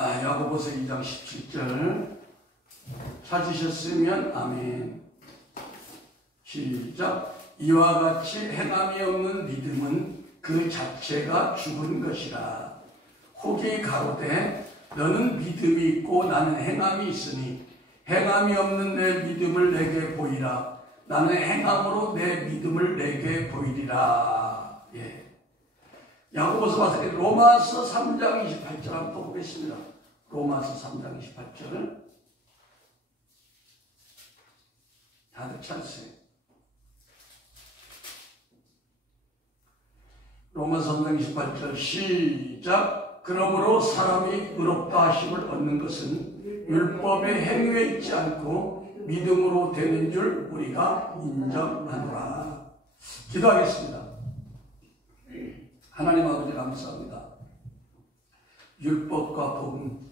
야고보서 2장 17절 찾으셨으면 아멘. 시작. 이와 같이 행함이 없는 믿음은 그 자체가 죽은 것이라. 혹이 가로되 너는 믿음이 있고 나는 행함이 있으니 행함이 없는 내 믿음을 내게 보이라. 나는 행함으로 내 믿음을 내게 보이리라. 예. 야고보서 봐서 로마서 3장 28절 한번 보겠습니다. 로마서 3장 28절 다들 찾으세요. 로마서 3장 28절 시작. 그러므로 사람이 의롭다 하심을 얻는 것은 율법의 행위에 있지 않고 믿음으로 되는 줄 우리가 인정하노라. 기도하겠습니다. 하나님 아버지 감사합니다. 율법과 복음,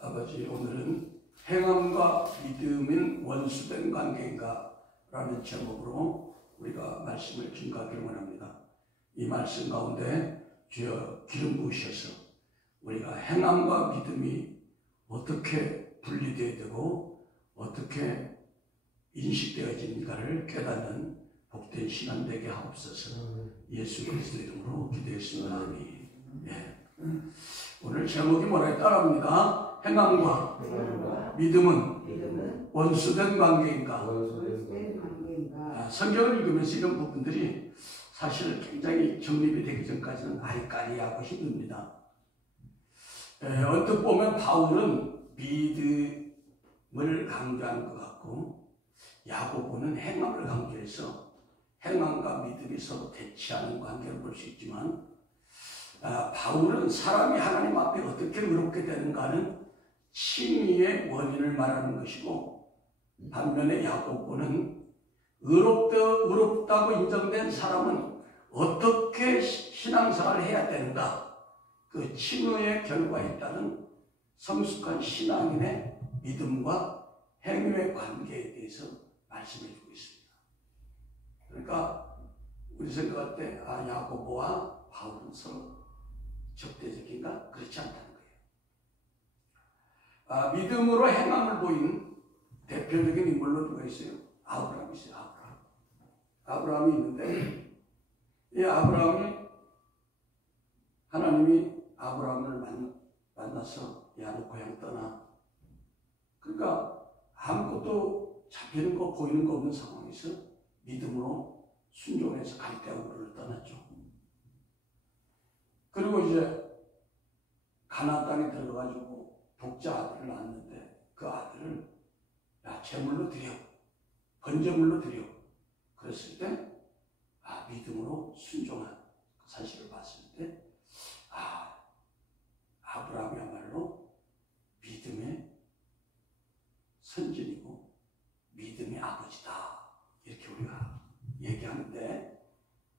아버지 오늘은 행함과 믿음인 원수된 관계인가 라는 제목으로 우리가 말씀을 증거하기를 원합니다. 이 말씀 가운데 주여 기름 부으셔서 우리가 행함과 믿음이 어떻게 분리되어야 되고 어떻게 인식되어지는가를 깨닫는 복된 신앙 되게 하옵소서. 예수 그리스도 이름으로 기도했습니다. 아멘. 예. 오늘 제목이 뭐라 따라합니다. 행함과 믿음은 원수된 관계인가? 성경을 읽으면서 이런 부분들이 사실 굉장히 정립이 되기 전까지는 아리까리하고 힘듭니다. 언뜻 보면 바울은 믿음을 강조하는 것 같고 야고보는 행함을 강조해서 행함과 믿음이 서로 대치하는 관계를 볼 수 있지만 바울은 사람이 하나님 앞에 어떻게 의롭게 되는가는 칭의의 원인을 말하는 것이고 반면에 야고보는 의롭다고 인정된 사람은 어떻게 신앙생활을 해야 되는가 그 칭의의 결과에 따른 성숙한 신앙인의 믿음과 행위의 관계에 대해서 말씀해 주고 있습니다. 그러니까 우리 생각할 때 야고보와 바울은 서로 적대적인가? 그렇지 않다는 거예요. 믿음으로 행함을 보인 대표적인 인물로 누가 있어요? 아브라함이 있어요. 아브라함이 있는데 이 아브라함이 하나님이 아브라함을 만나서 야 너 고향 떠나. 그러니까 아무것도 잡히는 거 보이는 거 없는 상황에서 믿음으로 순종해서 갈대아우르를 떠났죠. 그리고 이제 가나안 땅에 들어가가지고 독자 아들을 낳았는데 그 아들을 제물로 드려, 번제물로 드려. 그랬을 때 믿음으로 순종한 그 사실을 봤을 때 아브라함이야말로 믿음의 선진이고 믿음의 아버지다. 이렇게 우리가 얘기하는데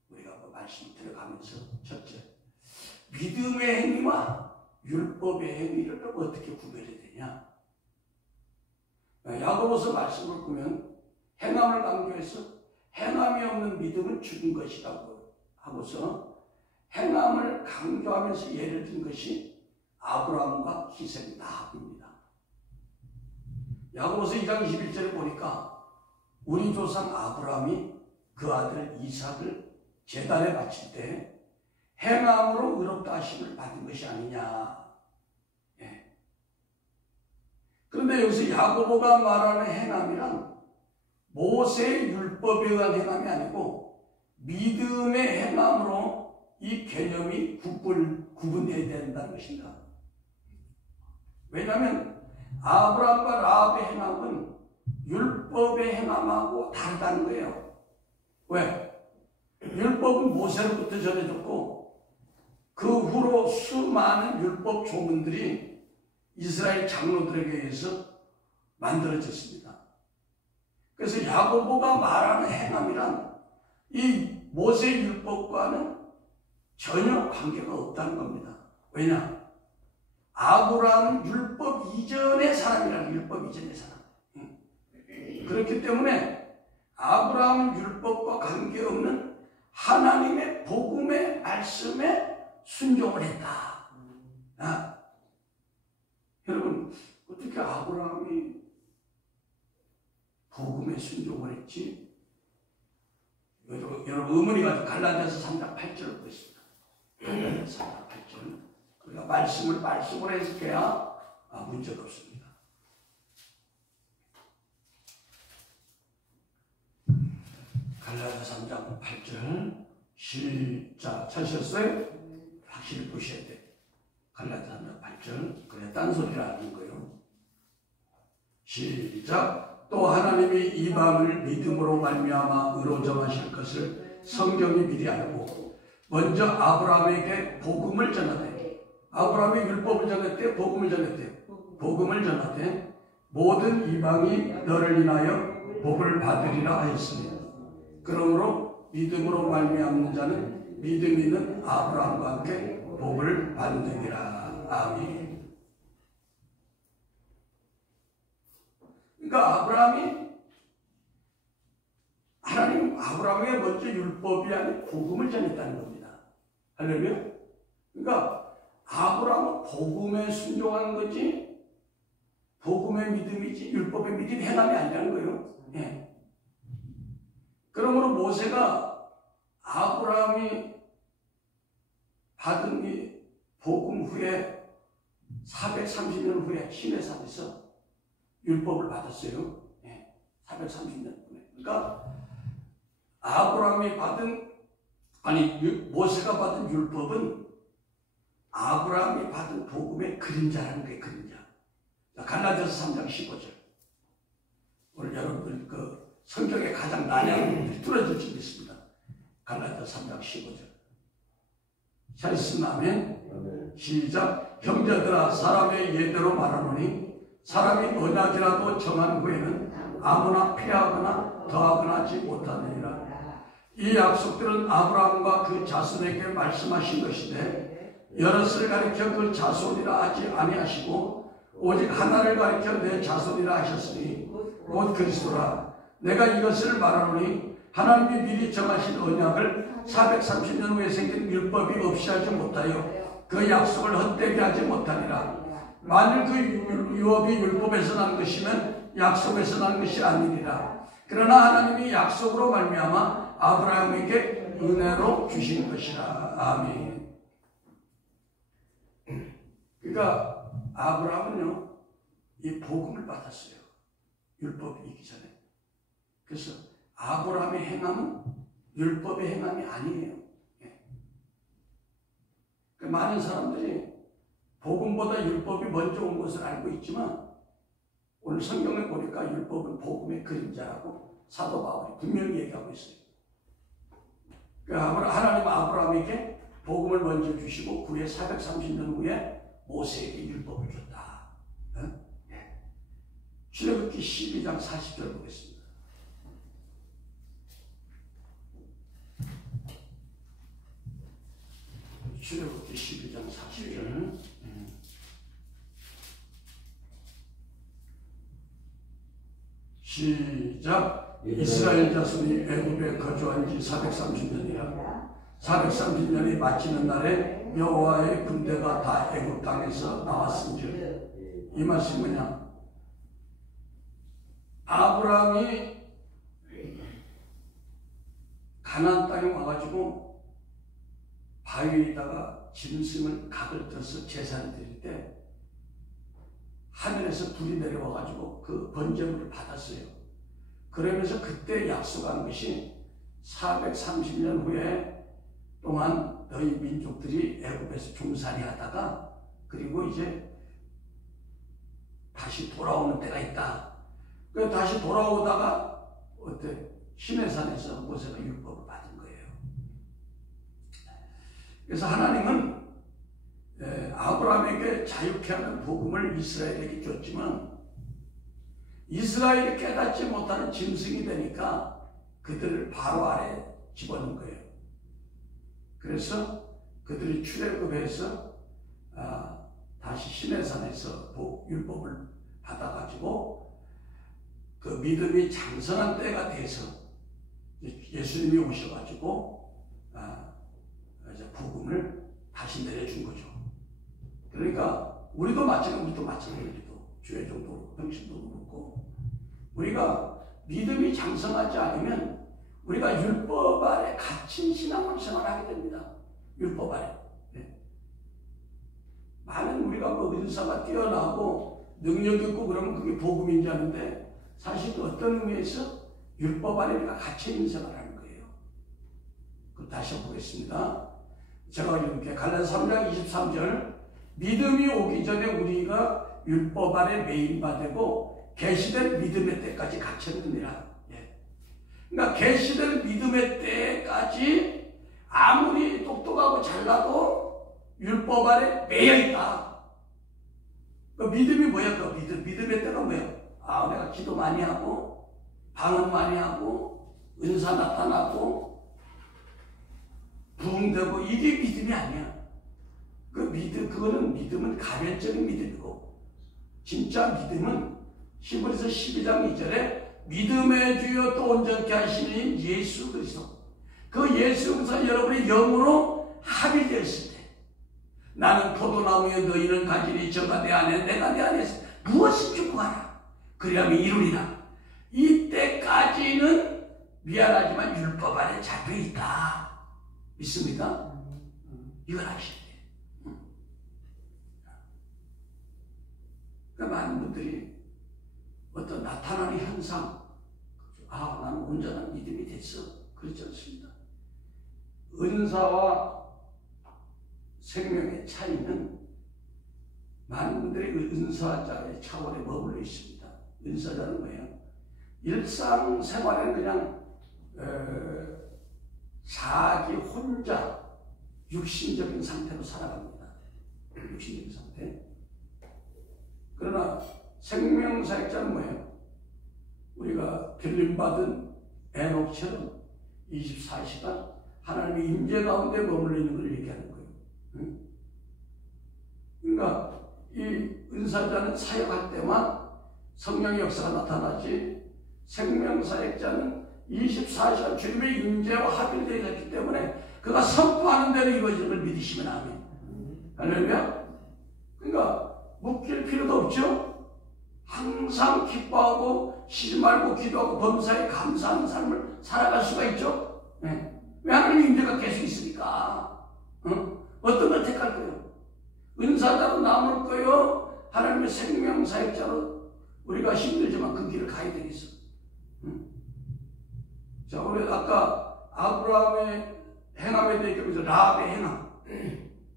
우리가 말씀 들어가면서 첫째, 믿음의 행위와 율법의 행위를 어떻게 구별해야 되냐? 야고보서 말씀을 보면 행함을 강조해서 행함이 없는 믿음은 죽은 것이라고 하고서 행함을 강조하면서 예를 든 것이 아브라함과 희생 나합입니다. 야고보서 2장 21절에 보니까 우리 조상 아브라함이 그 아들 이삭을 제단에 바칠 때 행함으로 의롭다 하심을 받은 것이 아니냐. 예. 그런데 여기서 야고보가 말하는 행함이란 모세의 율법에 의한 행함이 아니고 믿음의 행함으로 이 개념이 구분되어야 된다는 것입니다. 왜냐하면 아브라함과 라합의 행함은 율법의 행함하고 다르다는 거예요. 왜? 율법은 모세로부터 전해졌고 그 후로 수많은 율법 조문들이 이스라엘 장로들에게 의해서 만들어졌습니다. 그래서 야고보가 말하는 행함이란 이 모세 율법과는 전혀 관계가 없다는 겁니다. 왜냐? 아브라함은 율법 이전의 사람이라는 율법 이전의 사람. 그렇기 때문에 아브라함은 율법과 관계없는 하나님의 복음의 말씀에 순종을 했다. 복음에 순종을 했지? 여러분 의문이 가지고 갈라디아서 3장 8절을 보겠습니다. 갈라디아서 3장 8절. 우리가 말씀으로 해석해야 문제가 없습니다. 갈라디아서 3장 8절 시작. 찾으셨어요? 확실히 보셔야 돼. 갈라디아서 3장 8절. 그래 딴소리라는 거예요. 시작. 또 하나님이 이방을 믿음으로 말미암아 의로 정하실 것을 성경이 미리 알고 먼저 아브라함에게 복음을 전하되, 아브라함이 율법을 전했대, 복음을 전했대. 복음을 전하되 모든 이방이 너를 인하여 복을 받으리라 하였으니 그러므로 믿음으로 말미암는 자는 믿음 있는 아브라함과 함께 복을 받느니라. 아멘. 그러니까 하나님 아브라함에게 먼저 율법이 아닌 복음을 전했다는 겁니다. 할렐루야. 그러니까 아브라함은 복음에 순종하는 거지, 복음의 믿음이지 율법의 믿음 행함이 아니라는 거예요. 예. 그러므로 모세가 아브라함이 받은 이 복음 후에 430년 후에 시내산에서 율법을 받았어요. 예. 430년 후에. 그러니까 아브라함이 모세가 받은 율법은 아브라함이 받은 복음의 그림자라는 게 그림자. 갈라디아서 3장 15절. 오늘 여러분들 그 성경에 가장 난해한 뚫어질 줄 믿습니다. 갈라디아서 3장 15절. 잘했으면 아멘. 시작. 형제들아 사람의 예대로 말하노니 사람이 언약이라도 정한 후에는 아무나 폐하거나 더하거나 하지 못하느니라. 이 약속들은 아브라함과 그 자손에게 말씀하신 것인데 여럿을 가리켜 그 자손이라 하지 아니하시고 오직 하나를 가리켜 내 자손이라 하셨으니 곧 그리스도라. 내가 이것을 말하노니 하나님이 미리 정하신 언약을 430년 후에 생긴 율법이 없이 하지 못하여 그 약속을 헛되게 하지 못하니라. 만일 그 유업이 율법에서 난 것이면 약속에서 난 것이 아니니라. 그러나 하나님이 약속으로 말미암아 아브라함에게 은혜로 주신 것이라. 아멘. 그러니까 아브라함은요 이 복음을 받았어요. 율법이 있기 전에. 그래서 아브라함의 행함은 율법의 행함이 아니에요. 예. 많은 사람들이 복음보다 율법이 먼저 온 것을 알고 있지만 오늘 성경에 보니까 율법은 복음의 그림자라고 사도 바울이 분명히 얘기하고 있어요. 그러니까 하나님은 아브라함에게 복음을 먼저 주시고 후에 430년 후에 모세에게 율법을 줬다. 네. 출애굽기 12장 40절 보겠습니다. 출애굽기 12장 40절. 시작. 이스라엘 자손이 애굽에 거주한 지 430년이라 430년이 마치는 날에 여호와의 군대가 다 애굽 땅에서 나왔은즉. 이 말씀이 뭐냐? 아브라함이 가나안 땅에 와가지고 바위에다가 짐승을 각을 떠서 제사를 드릴 때 하늘에서 불이 내려와가지고 그 번제물을 받았어요. 그러면서 그때 약속한 것이 430년 후에 동안 너희 민족들이 애굽에서 종살이 하다가 그리고 이제 다시 돌아오는 때가 있다. 그 다시 돌아오다가 어때? 시내산에서 모세가 율법을 받은 거예요. 그래서 하나님은 아브라함에게 자유케 하는 복음을 이스라엘에게 줬지만 이스라엘이 깨닫지 못하는 짐승이 되니까 그들을 바로 아래 집어넣은 거예요. 그래서 그들이 출애굽해서 다시 시내산에서 율법을 받아가지고 그 믿음이 장성한 때가 돼서 예수님이 오셔가지고 이제 복음을 다시 내려준 거죠. 그러니까 우리도 마찬가지로 주의 정도 병신도 그렇고 우리가 믿음이 장성하지 않으면 우리가 율법 아래 갇힌 신앙을 생활하게 됩니다. 율법 아래. 네. 많은 우리가 뭐 은사가 뛰어나고 능력 있고 그러면 그게 복음인 줄 아는데 사실 어떤 의미에서 율법 아래 우리가 갇혀있는 생활하는 거예요. 그 다시 보겠습니다. 제가 이렇게 갈라디아서 3장 23절 믿음이 오기 전에 우리가 율법 아래 매인바 되고 계시된 믿음의 때까지 갇혔느니라. 예. 그러니까 계시된 믿음의 때까지 아무리 똑똑하고 잘나도 율법 아래 매여있다. 그 믿음이 뭐야? 그 믿음의 때가 뭐야? 아, 내가 기도 많이 하고 방언 많이 하고 은사 나타나고 부흥되고 이게 믿음이 아니야. 그거는 믿음은 가변적인 믿음이고 진짜 믿음은 히브리서 12장 2절에 믿음의 주여 또 온전케 하시는 예수 그리스도 그 예수 그리스도 여러분의 영으로 합일되었을 때 나는 포도나무여 너희는 가지니 저가 내 안에 내가 내 안에서 무엇을 추구하라 그리하면 이루리라. 이때까지는 미안하지만 율법 아래 잡혀있다. 믿습니까? 이걸 아셔야 돼요. 그러니까 많은 분들이 어떤 나타나는 현상, 아, 나는 온전한 믿음이 됐어. 그렇지 않습니다. 은사와 생명의 차이는 많은 분들이 그 은사자의 차원에 머물러 있습니다. 은사자는 뭐예요? 일상생활에는 그냥 자기 혼자 육신적인 상태로 살아갑니다. 육신적인 상태. 그러나 생명사역자는 뭐예요? 우리가 빌림받은 에녹처럼 24시간 하나님의 임재 가운데 머물러 있는 걸 얘기하는 거예요. 응? 그러니까 이 은사자는 사역할 때만 성령의 역사가 나타나지 생명사역자는 24시간 주님의 임재와 합일되어 있기 때문에 그가 선포하는 대로 이루어지는 걸 믿으시면 아멘. 할렐루야. 그러니까 묶일 필요도 없죠. 항상 기뻐하고 쉬지 말고 기도하고 범사에 감사하는 삶을 살아갈 수가 있죠. 네. 왜 하나님의 임재가 계속 있으니까. 어떤 걸 택할 거예요? 은사자로 남을 거예요? 하나님의 생명사역자로 우리가 힘들지만 그 길을 가야 되겠어. 자, 우리 아까 아브라함의 행함에 대해 얘기하면서 라합의 행함.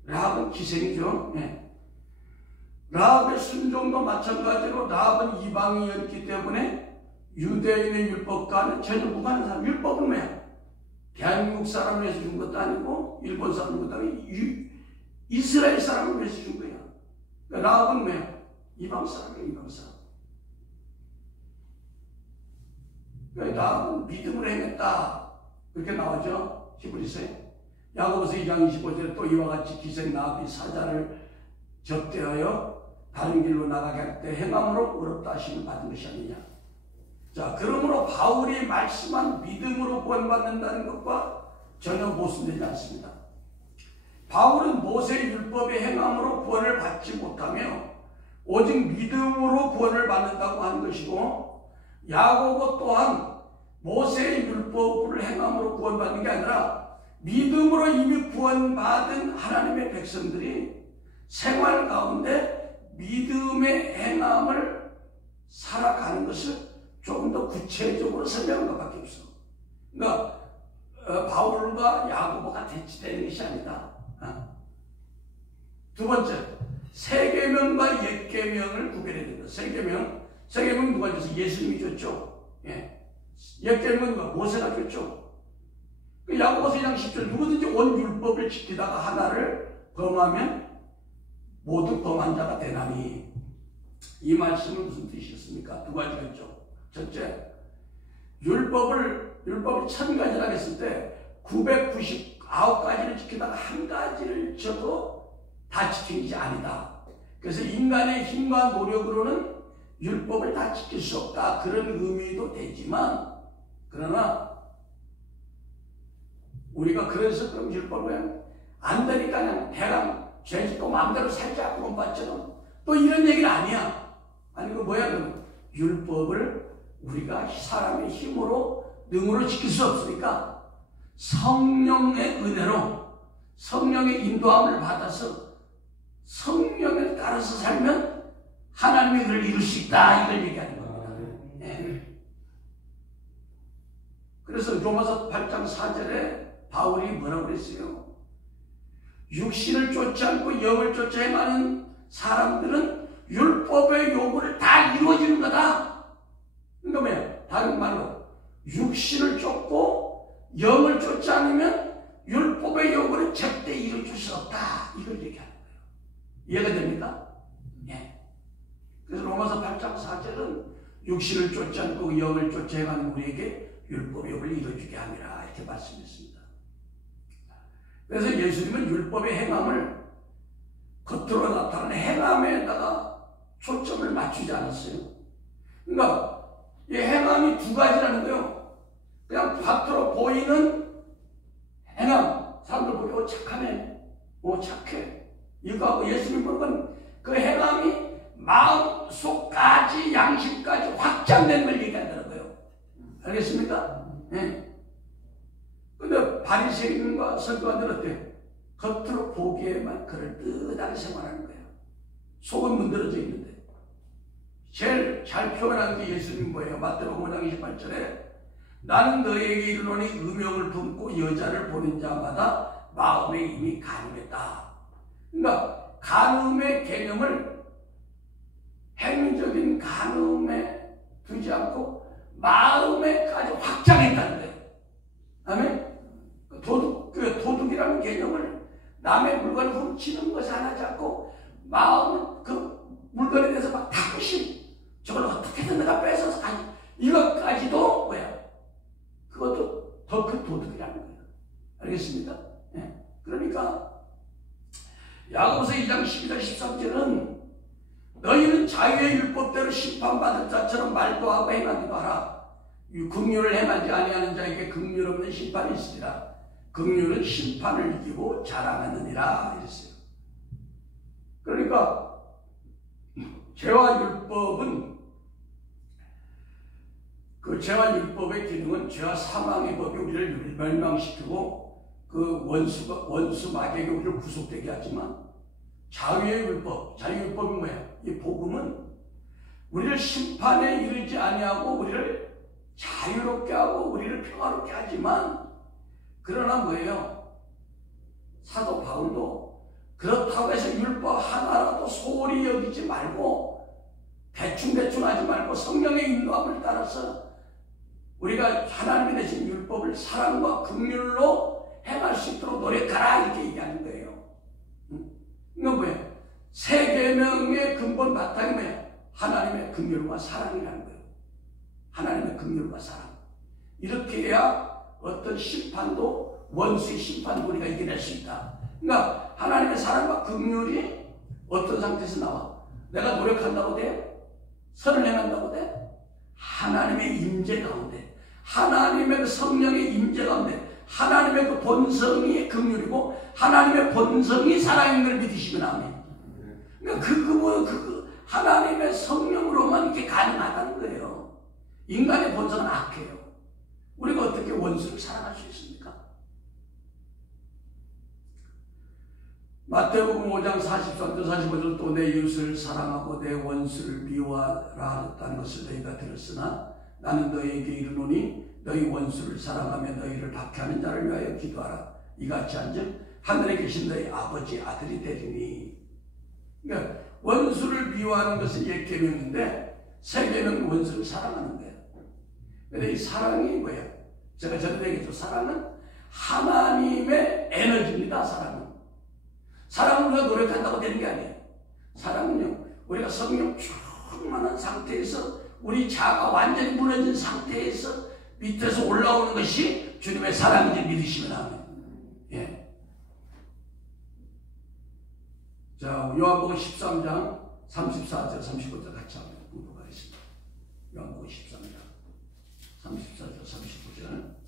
라합은 기생이죠. 네. 라합의 순종도 마찬가지로 라합은 이방인이었기 때문에 유대인의 율법과는 전혀 무관한 사람. 율법은 뭐야? 대한민국 사람을 위해서 준 것도 아니고 일본 사람을 준 것도 아니고 이스라엘 사람을 위해서 준 거야. 그러니까 라합은 뭐야? 이방 사람이야. 이방 사람. 그러니까 라합은 믿음으로 행했다. 그렇게 나오죠. 히브리서에. 야고보서 2장 25절에 또 이와 같이 기생 라합이 사자를 접대하여 다른 길로 나가게 할 때 행함으로 의롭다 하심을 받은 것이 아니냐. 자, 그러므로 바울이 말씀한 믿음으로 구원받는다는 것과 전혀 모순되지 않습니다. 바울은 모세의 율법의 행함으로 구원을 받지 못하며 오직 믿음으로 구원을 받는다고 하는 것이고 야고보 또한 모세의 율법을 행함으로 구원받는 게 아니라 믿음으로 이미 구원받은 하나님의 백성들이 생활 가운데 믿음의 행함을 살아가는 것을 조금 더 구체적으로 설명한 것밖에 없어. 그러니까 바울과 야고보가 대치되는 것이 아니다. 두 번째, 세계명과 옛계명을 구별해야 된다. 세계명 누가 줬어? 예수님이 줬죠. 예. 옛계명은 누가? 모세가 줬죠. 야고보서 2장 10절 누구든지 온 율법을 지키다가 하나를 범하면 모두 범한 자가 되나니. 이 말씀은 무슨 뜻이었습니까? 두 가지가 있죠. 첫째, 율법이 1000가지라고 했을 때 999가지를 지키다가 한 가지를 적어 다 지킨 것이 아니다. 그래서 인간의 힘과 노력으로는 율법을 다 지킬 수 없다. 그런 의미도 되지만, 그러나 우리가 그래서 그럼 율법을 안 되니까 그냥 대강 죄짓고 마음대로 살자 구원받처럼 또 이런 얘기는 아니야. 아니 그 뭐야 그럼 율법을 우리가 사람의 힘으로 능으로 지킬 수 없으니까 성령의 은혜로 성령의 인도함을 받아서 성령에 따라서 살면 하나님의 그를 이룰 수 있다, 이걸 얘기하는 겁니다. 네. 그래서 로마서 8장 4절에 바울이 뭐라고 그랬어요? 육신을 쫓지 않고 영을 쫓아 행하는 사람들은 율법의 요구를 다 이루어지는 거다. 그러니까 뭐야? 다른 말로 육신을 쫓고 영을 쫓지 않으면 율법의 요구를 절대 이루어줄 수 없다, 이걸 얘기하는 거예요. 이해가 됩니까? 예. 그래서 로마서 8장 4절은 육신을 쫓지 않고 영을 쫓아 행하는 우리에게 율법의 요구를 이루어주게 함이라, 이렇게 말씀했습니다. 그래서 예수님은 율법의 행함을 겉으로 나타나는 행함에다가 초점을 맞추지 않았어요. 그러니까 이 행함이 두 가지라는 거예요. 그냥 겉으로 보이는 행함, 사람들 보기 착하네, 착해, 이거하고 예수님 보는 건 그 행함이 마음속까지 양심까지 확장된 걸 얘기한다는 거예요. 알겠습니까? 네. 근데 바리새인과 서기관들은 어때요? 겉으로 보기에만 그럴듯하게 생활하는 거예요. 속은 문드러져 있는데. 제일 잘 표현한 게 예수님 뭐예요? 마태복음 5장 28절에 나는 너에게 이르노니 음욕을 품고 여자를 보는 자마다 마음에 이미 간음했다. 그러니까 간음의 개념을 행위적인 간음에 두지 않고 마음에까지 확장했다는 거예요. 아멘? 도둑이라는 개념을 남의 물건을 훔치는 것이 하나지 않고 마음은 그 물건에 대해서 막 탁구심, 저걸 어떻게든 내가 뺏어서 가지, 이것까지도 뭐야? 그것도 더 큰 도둑이라는 거예요. 알겠습니까? 네. 그러니까 야고보서 2장 12절 13절은 너희는 자유의 율법대로 심판받을 자처럼 말도 하고 행하기도 하라. 긍휼을 행하지 아니하는 자에게 긍휼 없는 심판이 있으리라. 긍휼은 심판을 이기고 자랑하느니라, 이랬어요. 그러니까 죄와 율법은, 그 죄와 율법의 기능은 죄와 사망의 법이 우리를 멸망시키고 그 원수 마귀에게 우리를 구속되게 하지만 자유의 율법, 자유율법이 뭐야? 이 복음은 우리를 심판에 이르지 아니하고 우리를 자유롭게 하고 우리를 평화롭게 하지만, 그러나 뭐예요? 사도 바울도 그렇다고 해서 율법 하나라도 소홀히 여기지 말고 대충 하지 말고 성령의 인도함을 따라서 우리가 하나님이 내신 율법을 사랑과 긍휼로 행할 수 있도록 노력하라, 이렇게 얘기하는 거예요. 이건 뭐예요? 세 계명의 근본 바탕이 뭐예요? 하나님의 긍휼과 사랑이라는 거예요. 하나님의 긍휼과 사랑. 이렇게 해야 어떤 심판도, 원수의 심판도 우리가 이겨낼 수 있다. 그러니까 하나님의 사랑과 긍휼이 어떤 상태에서 나와? 내가 노력한다고 돼? 선을 행한다고 돼? 하나님의 임재 가운데, 하나님의 그 성령의 임재 가운데, 하나님의 그 본성이 긍휼이고 하나님의 본성이 사랑인 걸 믿으시면 아멘. 그러니까 하나님의 성령으로만 이렇게 가능하다는 거예요. 인간의 본성은 악해요. 우리가 어떻게 원수를 사랑할 수 있습니까? 마태복음 5장 43절 45절 또 내 이웃을 사랑하고 내 원수를 미워하라 하였다는 것을 너희가 들었으나 나는 너희에게 이르노니 너희 원수를 사랑하며 너희를 박해하는 자를 위하여 기도하라. 이같이 한즉 하늘에 계신 너희 아버지 아들이 되리니. 그러니까 원수를 미워하는 것은 옛 계명인데 새 계명은 원수를 사랑하는 거예요. 근데 이 사랑이 뭐예요? 제가 전에 얘기했죠. 사랑은 하나님의 에너지입니다. 사랑은 우리가 노력한다고 되는 게 아니에요. 사랑은요, 우리가 성령 충만한 상태에서 우리 자아가 완전히 무너진 상태에서 밑에서 올라오는 것이 주님의 사랑인지 믿으시면 하면. 예. 자, 요한복음 13장 34절 35절 같이 한번 보도록 하겠습니다. 요한복음 13장 34절 35절.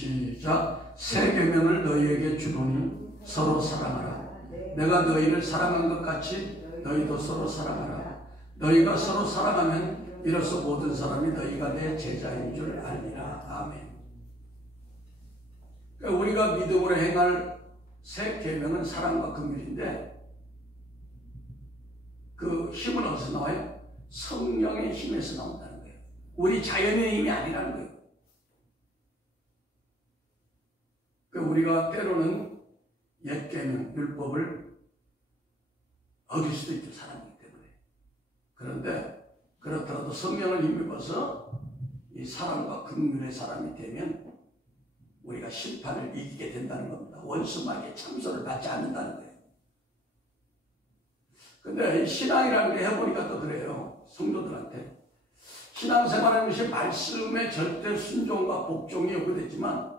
시작. 새 계명을 너희에게 주노니 서로 사랑하라. 내가 너희를 사랑한 것 같이 너희도 서로 사랑하라. 너희가 서로 사랑하면 이로써 모든 사람이 너희가 내 제자인 줄 알리라. 아멘. 그러니까 우리가 믿음으로 행할 새 계명은 사랑과 긍휼인데 그 힘은 어디서 나와요? 성령의 힘에서 나온다는 거예요. 우리 자연의 힘이 아니라는 거예요. 그러니까 우리가 때로는 옛 계명, 율법을 어길 수도 있죠. 사람이기 때문에. 그런데 그렇더라도 성령을 힘입어서 이 사랑과 긍휼의 사람이 되면 우리가 심판을 이기게 된다는 겁니다. 원수마귀의 참소를 받지 않는다는 거예요. 근데 신앙이라는 게 해보니까 또 그래요. 성도들한테. 신앙생활하는 것이 말씀의 절대 순종과 복종이 요구되지만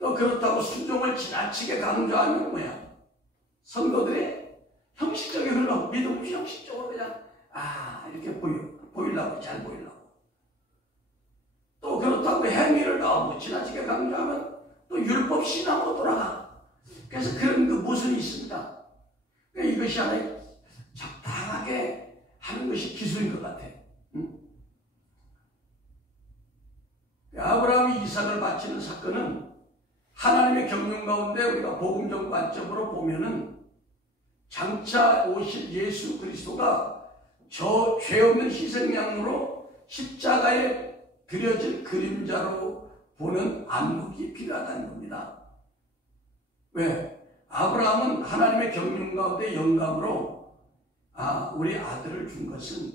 또 그렇다고 순종을 지나치게 강조하면 뭐야? 성도들이 형식적이 흘러 믿음 없이 형식적으로 그냥 이렇게 보이려고 잘 보이려고 또 그렇다고 행위를 너무 지나치게 강조하면 또 율법 신앙으로 돌아가. 그래서 그런 그 모순이 있습니다. 그러니까 이것이 하나의 적당하게 하는 것이 기술인 것 같아. 응? 아브라함이 이삭을 바치는 사건은 하나님의 경륜 가운데 우리가 복음적 관점으로 보면은 장차 오실 예수 그리스도가 저 죄 없는 희생양으로 십자가에 그려진 그림자로 보는 안목이 필요하다는 겁니다. 왜? 아브라함은 하나님의 경륜 가운데 영감으로 우리 아들을 준 것은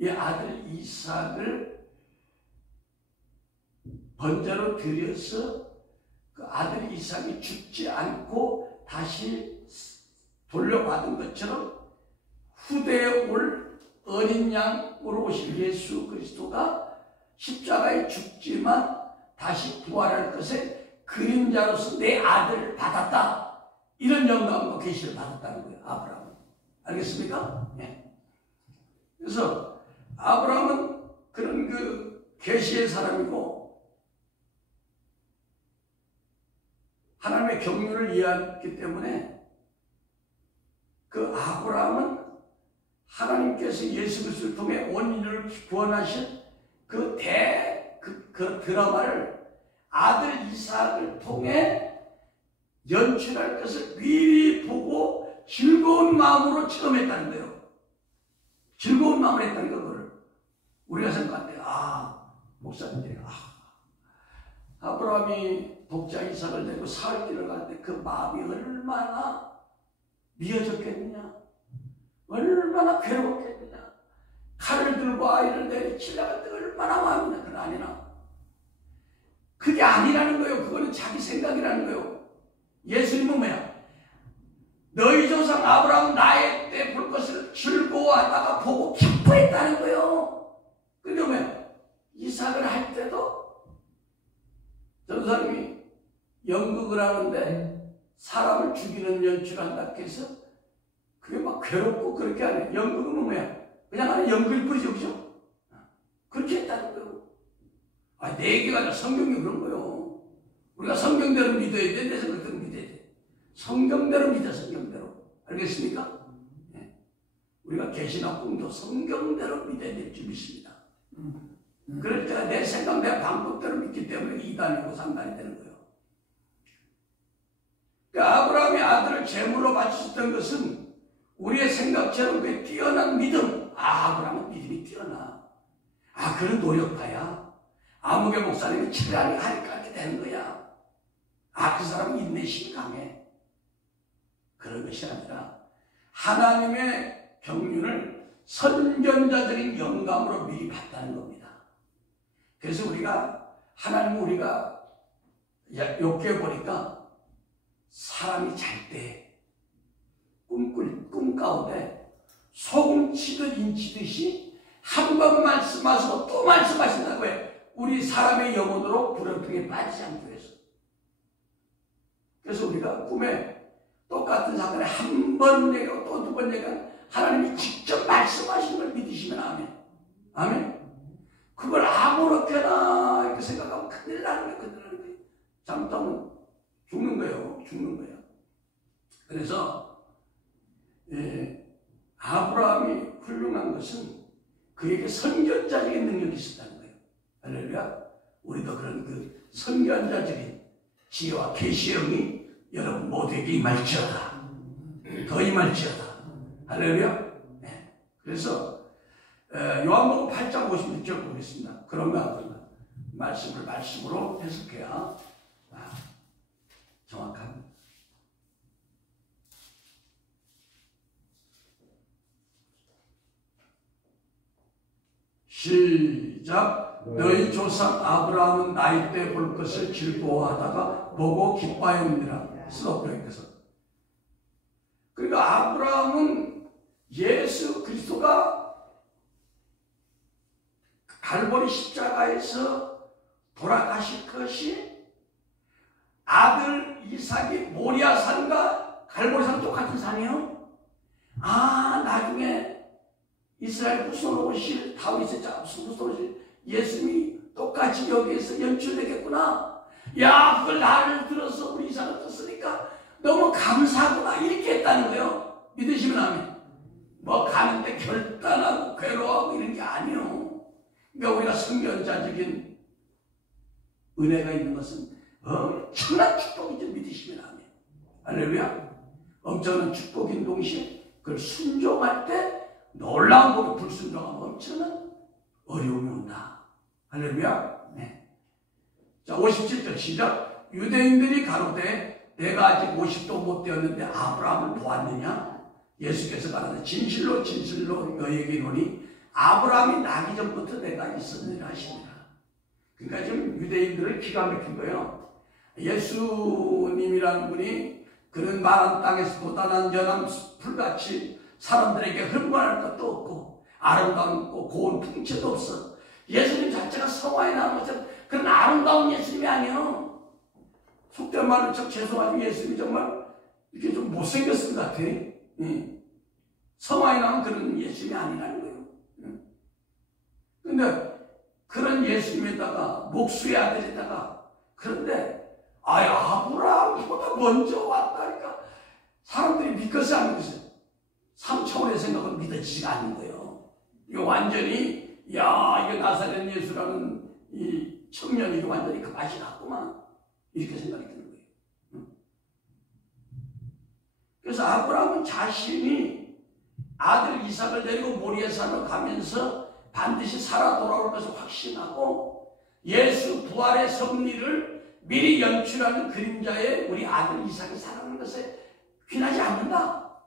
이 아들 이삭을 번제로 드려서 그 아들 이삭이 죽지 않고 다시 돌려받은 것처럼 후대에 올 어린 양으로 오실 예수 그리스도가 십자가에 죽지만 다시 부활할 것에 그림자로서 내 아들을 받았다. 이런 영감과 계시를 받았다는 거예요. 아브라함은. 알겠습니까? 네. 그래서 아브라함은 그런 그 계시의 사람이고 하나님의 경륜을 이해했기 때문에 그 아브라함은 하나님께서 예수 그리스도를 통해 온 인류를 구원하신 그 드라마를 아들 이삭을 통해 연출할 것을 미리 보고 즐거운 마음으로 체험했다는 거예요. 즐거운 마음으로 했다는 거를 우리가 생각할 때 목사님들이 아브라함이 독자 이삭을 내고 사흘 길을 갈 때 그 마음이 얼마나 미어졌겠느냐, 얼마나 괴로웠겠느냐, 칼을 들고 아이를 내리치려고 할 때 얼마나 마음이 그건 아니나. 그게 아니라는 거예요. 그거는 자기 생각이라는 거예요. 예수님은 뭐야? 너희 조상 아브라함 나의 때 볼 것을 즐거워하다가 보고 기뻐했다는 거예요. 그게 뭐야? 이삭을 할 때도 전사님이 연극을 하는데 사람을 죽이는 연출을 한다 해서 그게 막 괴롭고 그렇게 하네. 연극은 뭐야? 그냥 하는 연극일 뿐이죠. 그죠? 그렇게 했다는 거예요. 내 얘기가 아니라 성경이 그런 거예요. 우리가 성경대로 믿어야 돼. 내 생각대로 믿어야 돼. 성경대로 믿어. 성경대로. 알겠습니까? 네. 우리가 계시나 꿈도 성경대로 믿어야 될 줄 믿습니다. 그럴 때가 내 생각, 내 방법대로 믿기 때문에 2단이고 3단이 되는 거예요. 그러니까 아브라함이 아들을 제물로 바쳤던 것은 우리의 생각처럼 그 뛰어난 믿음. 아브라함은 믿음이 뛰어나. 그런 노력파야. 아무개 목사님이 치료하니까 이렇게 되는 거야. 그 사람은 인내심이 강해. 그런 것이 아니라 하나님의 경륜을 선견자적인 영감으로 미리 봤다는 겁니다. 그래서 하나님은 우리가 욕해 보니까 사람이 잘 때 꿈 가운데 소금 치듯 인치듯이 한 번 말씀하시고 또 말씀하신다고 해. 우리 사람의 영혼으로 불협등에 빠지지 않기 위해서. 그래서 우리가 꿈에 똑같은 사건에 한 번 얘기하고 또 두 번 얘기하고 하나님이 직접 말씀하시는 걸 믿으시면 아멘. 아멘. 그걸 아무렇게나 이렇게 생각하면 큰일 나는 거예요. 큰일 나는 거예요. 잘못하면 죽는 거예요. 죽는 거예요. 그래서 아브라함이 훌륭한 것은 그에게 선견자적인 능력이 있었다는 거예요. 할렐루야. 우리도 그런 그 선견자적인 지혜와 계시의 영이 여러분 모두에게 임할지어다. 더 임할지어다. 할렐루야. 네. 그래서 요한복음 8장 56절 보겠습니다. 그런가 말씀으로 해석해야 정확합니다. 시작. 너희 조상 아브라함은 나이 때 볼 것을 즐거워하다가 보고 기뻐하였느니라. 스노프에서. 그러니까 아브라함은 예수 그리스도가 갈보리 십자가에서 돌아가실 것이 아들 이삭이 모리아산과 갈보리산 똑같은 산이에요. 나중에 이스라엘 후손으로 오실 다윗의 후손으로 오실 예수님이 똑같이 여기에서 연출되겠구나. 야, 그걸 나를 들어서 우리 이삭을 떴으니까 너무 감사하구나. 이렇게 했다는 거예요. 믿으시면 아멘. 뭐 가는데 결단하고 괴로워하고 이런 게 아니에요. 그러니까 우리가 선견자적인 은혜가 있는 것은 엄청난 축복이죠. 믿으시면 아멘. 할렐루야. 엄청난 축복인 동시에 그걸 순종할 때 놀라운 복이 불순종하면 엄청난 어려움이 온다. 할렐루야. 네. 자, 57절 시작. 유대인들이 가로되 내가 아직 50도 못 되었는데 아브라함을 보았느냐? 예수께서 가라되 진실로 진실로 너희에게 이르노니 아브라함이 나기 전부터 내가 있었느니라 하시니라. 그러니까 지금 유대인들을 기가 막힌 거예요. 예수님이라는 분이 그런 마른 땅에서 돋아난 연한 풀같이 사람들에게 흥분할 것도 없고 아름다운 고운 풍채도 없어. 예수님 자체가 성화에 나온 것처럼 그런 아름다운 예수님이 아니에요. 속된 말은 참 죄송하지만 예수님이 정말 이렇게 좀 못생겼을 것 같아. 성화에 나온 그런 예수님이 아니라는 거예요. 근데 그런 예수님에다가 목수의 아들에다가 그런데 아브라함보다 먼저 왔다니까 사람들이 믿겠어요, 안 믿겠어요? 3차원의 생각은 믿어지지가 않는 거예요. 이거 완전히 이게 나사렛 예수라는 이 청년이 완전히 그 맛이 났구만. 이렇게 생각이 드는 거예요. 그래서 아브라함은 자신이 아들 이삭을 데리고 모리아산으로 가면서 반드시 살아 돌아올 것을 확신하고 예수 부활의 섭리를 미리 연출하는 그림자에 우리 아들 이삭이 살아가는 것에 휘나지 않는다.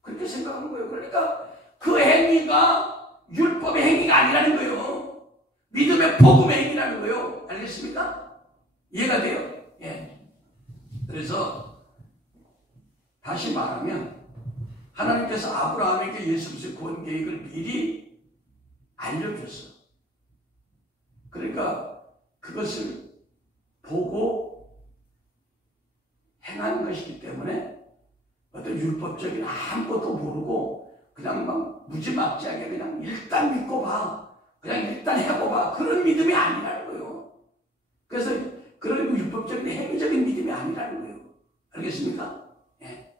그렇게 생각하는 거예요. 그러니까 그 행위가 율법의 행위가 아니라는 거예요. 믿음의 복음의 행위라는 거예요. 알겠습니까? 이해가 돼요? 예. 그래서 다시 말하면 하나님께서 아브라함에게 예수 그리스도의 구원 계획을 미리 알려줬어. 그러니까 그것을 보고 행하는 것이기 때문에 어떤 율법적인 아무것도 모르고 그냥 막 무지막지하게 그냥 일단 믿고 봐. 그냥 일단 해보봐. 그런 믿음이 아니라는 거예요. 그래서 그런 율법적인 행위적인 믿음이 아니라는 거예요. 알겠습니까? 예.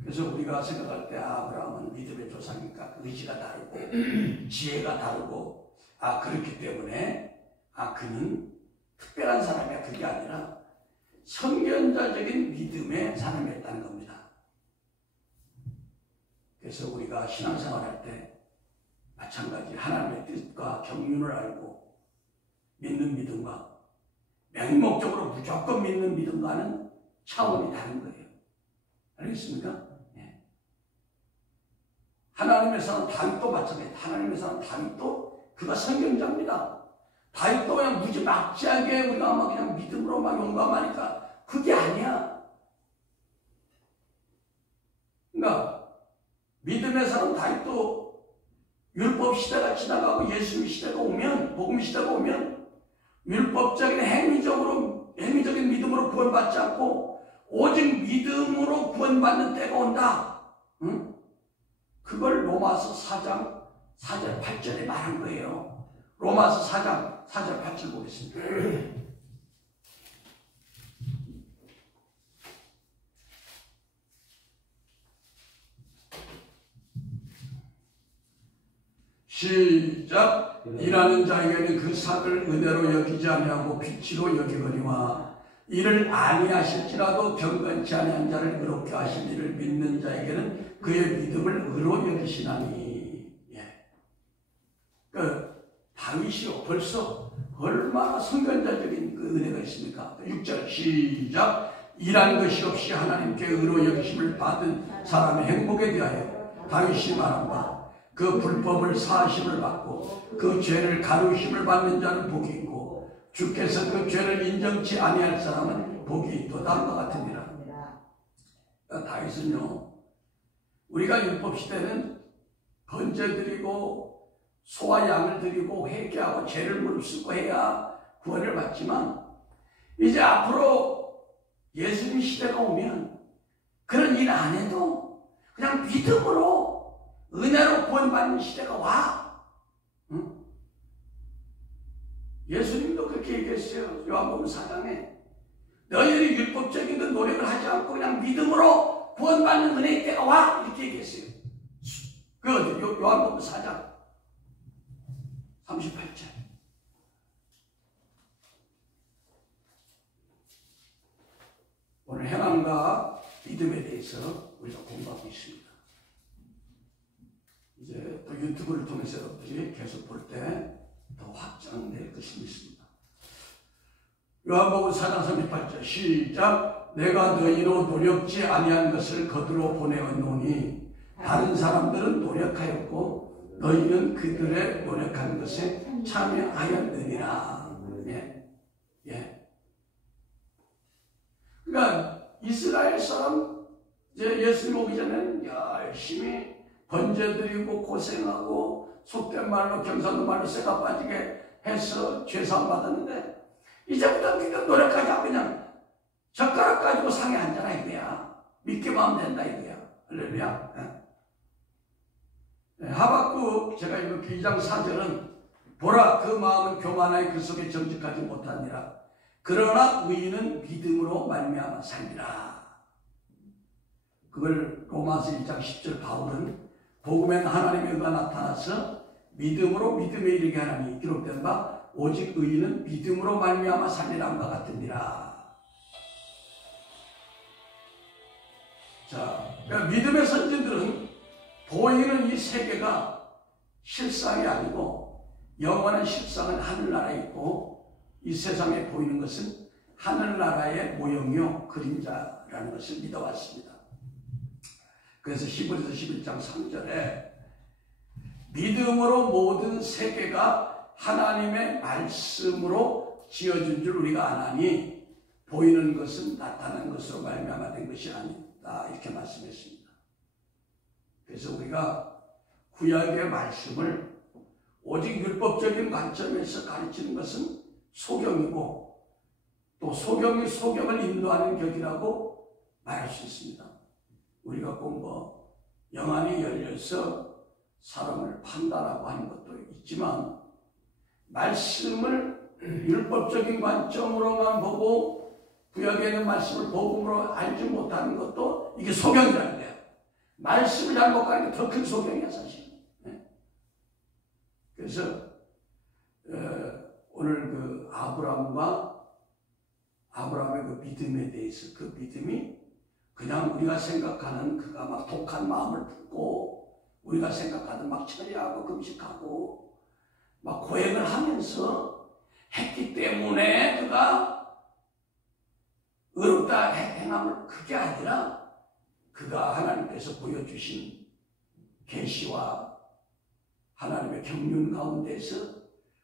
그래서 우리가 생각할 때 아브라함은 믿음의 조상이니까 의지가 다르고 지혜가 다르고 그렇기 때문에 그는 특별한 사람이야. 그게 아니라 선견자적인 믿음의 사람이었다는 겁니다. 그래서 우리가 신앙생활할 때 마찬가지 하나님의 뜻과 경륜을 알고 믿는 믿음과 맹목적으로 무조건 믿는 믿음과는 차원이 다른 거예요. 알겠습니까? 네. 하나님의 사람 다윗도 마찬가지예요. 하나님의 사람 다윗도 그가 선견자입니다. 다윗도 그냥 무지막지하게 우리가 막 그냥 믿음으로 막 용감하니까 그게 아니야. 그러니까 믿음의 사람 다윗도 율법 시대가 지나가고 예수님 시대가 오면 복음 시대가 오면 율법적인 행위적인 믿음으로 구원받지 않고 오직 믿음으로 구원받는 때가 온다. 응? 그걸 로마서 4장 4절 8절에 말한 거예요. 로마서 4장 4절 8절 보겠습니다. 시작. 일하는 자에게는 그 삭을 은혜로 여기지 아니하고 빛으로 여기거니와 이를 아니하실지라도 경건치 아니한 자를 의롭게 하신 이를 믿는 자에게는 그의 믿음을 의로 여기시나니. 예. 다윗이요 벌써 얼마나 선견자적인 그 은혜가 있습니까? 6절 시작. 일한 것이 없이 하나님께 의로 여기심을 받은 사람의 행복에 대하여 다윗이 말한 바 그 불법을 사하심을 받고 그 죄를 가르심을 받는 자는 복이 있고 주께서 그 죄를 인정치 아니할 사람은 복이 있도다 한 것 같으니라. 다윗은요, 우리가 율법시대는 번제 드리고 소와 양을 드리고 회개하고 죄를 무릅쓰고 해야 구원을 받지만 이제 앞으로 예수님 시대가 오면 그런 일 안 해도 그냥 믿음으로 은혜로 구원받는 시대가 와. 응? 예수님도 그렇게 얘기했어요. 요한복음 4장에 너희들이 율법적인 그 노력을 하지 않고 그냥 믿음으로 구원받는 은혜의 때가 와. 이렇게 얘기했어요. 그 어디? 요한복음 4장 38절. 오늘 행함과 믿음에 대해서 우리가 공부하고 있습니다. 이제 또 유튜브를 통해서 여러분들이 계속 볼 때 더 확장될 것이 있습니다. 요한복음 4장 38절 시작. 내가 너희로 노력지 아니한 것을 거두러 보내었노니 다른 사람들은 노력하였고 너희는 그들의 노력한 것에 참여하였느니라. 예. 예. 그러니까 이스라엘 사람 이제 예수님 오기 전에는 열심히 번제드리고 고생하고 속된 말로 경상도 말로 쇠가 빠지게 해서 죄사함 받았는데 이제부터 그냥 노력하지 않고 그냥 젓가락 가지고 상에 앉아라 이거야. 믿기만 하면 된다 이거야. 할렐루야. 네. 하박국 제가 읽은 2장 4절은 보라 그 마음은 교만하여 그 속에 정직하지 못하니라. 그러나 의인은 믿음으로 말미암아 살리라. 그걸 로마서 1장 10절 바울은 복음에는 하나님의 의가 나타나서 믿음으로 믿음에 이르게 하나니 기록된 바 오직 의인은 믿음으로 말미암아 살리란과 같으니라. 자, 그러니까 믿음의 선진들은 보이는 이 세계가 실상이 아니고 영원한 실상은 하늘나라에 있고 이 세상에 보이는 것은 하늘나라의 모형이요 그림자라는 것을 믿어왔습니다. 그래서 히브리서 11장 3절에 믿음으로 모든 세계가 하나님의 말씀으로 지어진 줄 우리가 아나니 보이는 것은 나타난 것으로 말미암아 된 것이 아니다 이렇게 말씀했습니다. 그래서 우리가 구약의 말씀을 오직 율법적인 관점에서 가르치는 것은 소경이고 또 소경이 소경을 인도하는 격이라고 말할 수 있습니다. 우리가 꼭 영안이 열려서 사람을 판단하고 하는 것도 있지만 말씀을 율법적인 관점으로만 보고 구약에 있는 말씀을 복음으로 알지 못하는 것도 이게 소경이라는 거예요. 말씀을 잘못 가는 게 더 큰 소경이야 사실. 그래서 오늘 그 아브라함의 그 믿음에 대해서 그 믿음이 그냥 우리가 생각하는 그가 막 독한 마음을 품고 우리가 생각하는 막 철야하고 금식하고 막 고행을 하면서 했기 때문에 그가 의롭다 행함을 그게 아니라 그가 하나님께서 보여주신 계시와 하나님의 경륜 가운데서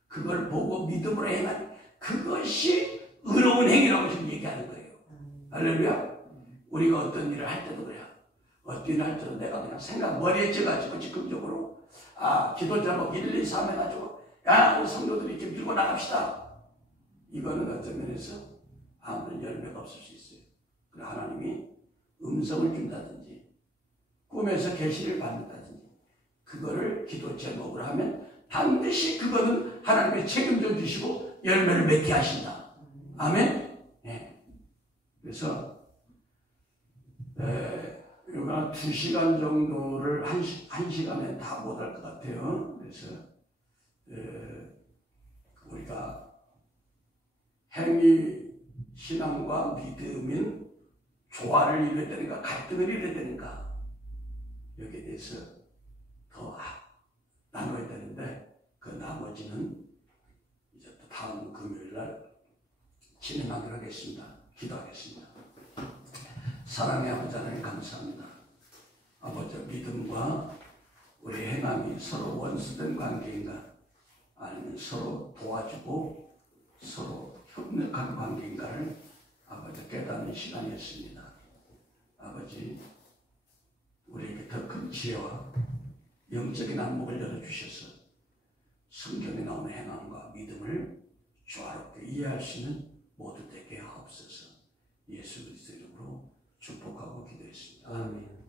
그걸 보고 믿음으로 행한 그것이 의로운 행위라고 지금 얘기하는 거예요. 할렐루야. 우리가 어떤 일을 할 때도 그래요. 어떤 일을 할 때도 내가 그냥 머리에 쪄가지고 즉흥적으로 기도 제목 1, 2, 3 해가지고 우리 성도들이 이렇게 밀고 나갑시다. 이거는 어떤 면에서 아무런 열매가 없을 수 있어요. 그러나 하나님이 음성을 준다든지 꿈에서 계시를 받는다든지 그거를 기도 제목으로 하면 반드시 그거는 하나님의 책임져 주시고 열매를 맺게 하신다. 아멘. 네. 그래서 요가 2시간 정도를 1시간에 다 못할 것 같아요. 그래서 우리가 행위 신앙과 믿음인 조화를 이뤄야 되는가 갈등을 이뤄야 되는가 여기에 대해서 더 나눠야 되는데 그 나머지는 이제 또 다음 금요일날 진행하도록 하겠습니다. 기도하겠습니다. 사랑의 아버지 하나님 감사합니다. 아버지 믿음과 우리 행함이 서로 원수된 관계인가 아니면 서로 도와주고 서로 협력한 관계인가를 아버지 깨닫는 시간이었습니다. 아버지 우리에게 더 큰 지혜와 영적인 안목을 열어주셔서 성경에 나오는 행함과 믿음을 조화롭게 이해할 수 있는 모두 되게 하옵소서. 예수 그리스도 이름으로 축복하고 기도했습니다. 아멘.